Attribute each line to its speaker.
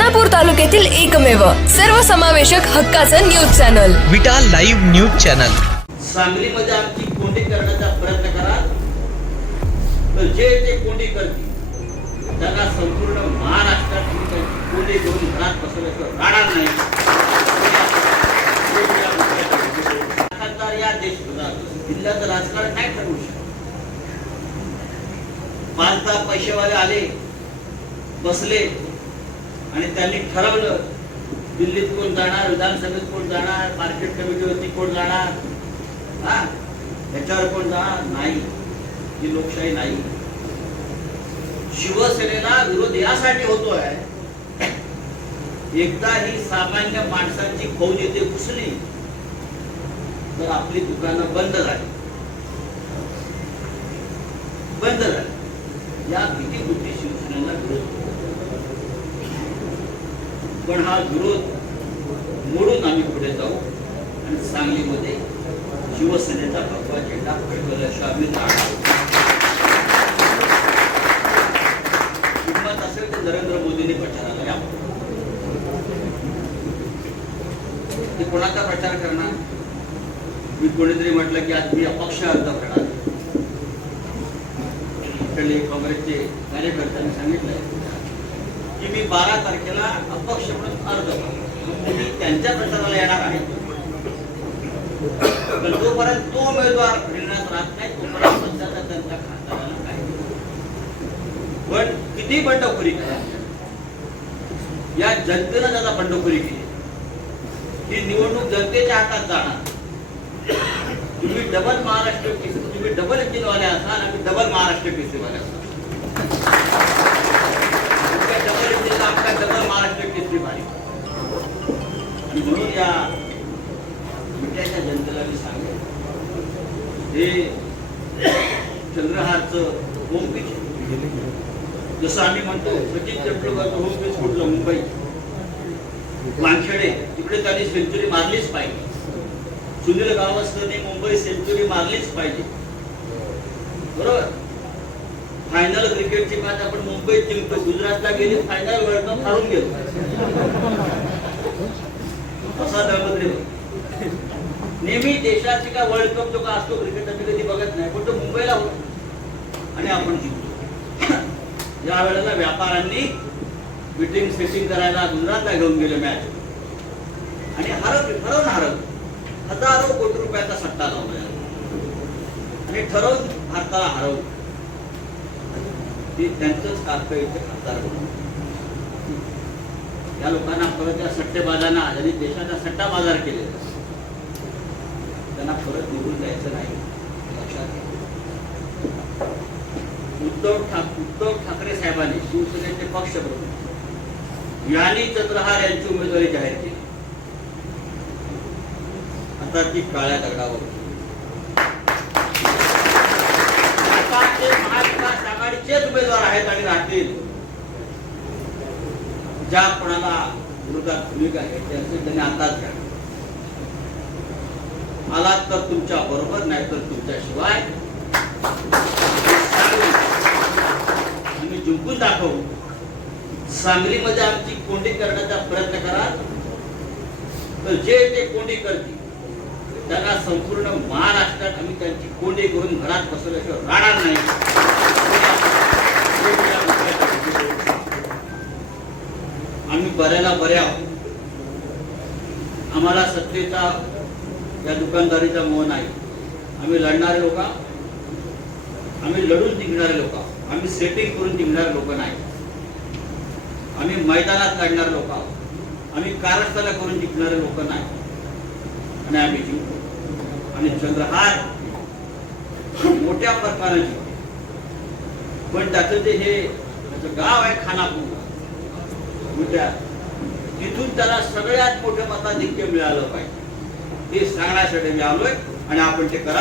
Speaker 1: खानापूर तालुक्यातील एकमेव सर्वसमावेशक हक्काचं news channel.
Speaker 2: Vita live news channel.
Speaker 3: सांगलीमध्ये आमची कोंडी करण्याचा प्रयत्न करा. तर जे ते कोंडी करतील त्यांना संपूर्ण महाराष्ट्रात कोंडी करून घरात बसवल्याशिवाय राहणार नाही. खासदार या देश जिल्ह्याचं राजकारण नाही ठरवू शकत. पाच दहा पैसेवाले आले बसले आणि त्यांनी ठरवलं दिल्लीत कोण जाणार विधानसभेत कोण जाणार मार्केट कमिटीवरती कोण जाणार? हा? याच्यावर कोण जाणार? नाही. ही लोकशाही नाही. शिवसेनेला विरोध यासाठी होतोय. एकदा ही सामान्य माणसांची फौज येथे घुसली तर आपली दुकानं बंद झाली. बंद झाली या किती बुद्धी शिवसेनेला विरोध पण हा विरोध मोडून आम्ही पुढे जाऊ आणि सांगलीमध्ये शिवसेनेचा भगवा झेंडा फडकवल्याशिवाय आम्ही राहणार. किंमत असेल तर नरेंद्र मोदींनी प्रचाराला या. ते कोणाचा प्रचार करणार? मी कोणीतरी म्हटलं की आज मी अपक्ष अर्ज करणार काँग्रेसचे कार्यकर्त्यांनी सांगितलंय. की मी बारा तारखेला अपक्ष म्हणून अर्ज मी त्यांच्या प्रचाराला येणार आहे. पण जोपर्यंत तो उमेदवार रिंगणात राहत नाही तोपर्यंत सध्याचा त्यांच्या खासदाराला काही पण किती बंडखोरी करा. या जनतेनं त्याचा बंडखोरी केली ही निवडणूक जनतेच्या हातात जाणार. तुम्ही डबल महाराष्ट्र तुम्ही डबल इंजिनवाले असाल आणि डबल महाराष्ट्र केसरीवाले असाल तुमच्या डबल काय सगळं महाराष्ट्र केसरी भारी आणि म्हणून या मिठाच्या जनतेला मी सांगेन हे चंद्रहारचं होम पिच जसं आम्ही म्हणतो सचिन तेंडुलकरचं होम पिच कुठलं? मुंबई. वानखेडे तिकडे त्यांनी सेंचुरी मारलीच पाहिजे. सुनील गावस्करने मुंबई सेंचुरी मारलीच पाहिजे. बरोबर? फायनल क्रिकेटची मॅच आपण मुंबईत जिंकतो. गुजरातला गेली फायनल वर्ल्ड कप हारून गेलो. असा दळपत्री नेहमी देशाची का वर्ल्ड कप जो का असतो क्रिकेट आम्ही कधी बघत नाही. पण तो मुंबईला होतो. आणि आपण जिंकतो. या वेळेला व्यापाऱ्यांनी मिटिंग सेटिंग करायला गुजरातला घेऊन गेले मॅच आणि हरवली हरवून हरवली. हजारो कोटी रुपयाचा सट्टा लावला. आणि ठरवून भारताला हरवलं. ते त्यांचंच कारक इथे खासदार बनवलं. या लोकांना परत या सट्टेबाजांना ज्यांनी देशाचा सट्टा बाजार केलेला त्यांना परत निघून जायचं नाही लक्षात घ्या. उद्धव ठाक उद्धव ठाकरे साहेबांनी शिवसेनेचे पक्ष प्रमुख यानी चंद्रहार यांची उमेदवारी जाहीर केली आता ती काळ्या दगडावर आता ते महाविकास आघाडीचेच उमेदवार आहेत आणि राहतील ज्या कोणाला विरोधात भूमिका आहे असेल त्यांनी अंदाज घ्या. आलात तर तुमच्या बरोबर नाही तर तुमच्याशिवाय. आम्ही जिंकून दाखवू. सांगलीमध्ये आमची कोंडी करण्याचा प्रयत्न करा. तर जे ते कोंडी करतील त्यांना संपूर्ण महाराष्ट्रात आम्ही त्यांची कोंडी करून घरात बसवल्याशिवाय राहणार नाही. बऱ्याला बऱ्या. आम्हाला सत्तेचा या दुकानदारीचा मोह नाही. आम्ही लढणारे लोक आम्ही लढून जिंकणारे लोक आम्ही सेटिंग करून जिंकणारे लोक नाही. आम्ही मैदानात लढणारे लोक आहोत. आम्ही कारस्थाला करून जिंकणारे लोक नाही. आणि आम्ही जिंकतो आणि चंद्रहार मोठ्या प्रकारे जिंकतो पण त्याचं ते हे गाव आहे खानापूर. तिथून त्याला सगळ्यात मोठं मताधिक्य मिळालं पाहिजे. हे सांगण्यासाठी मी आलोय आणि आपण ते करा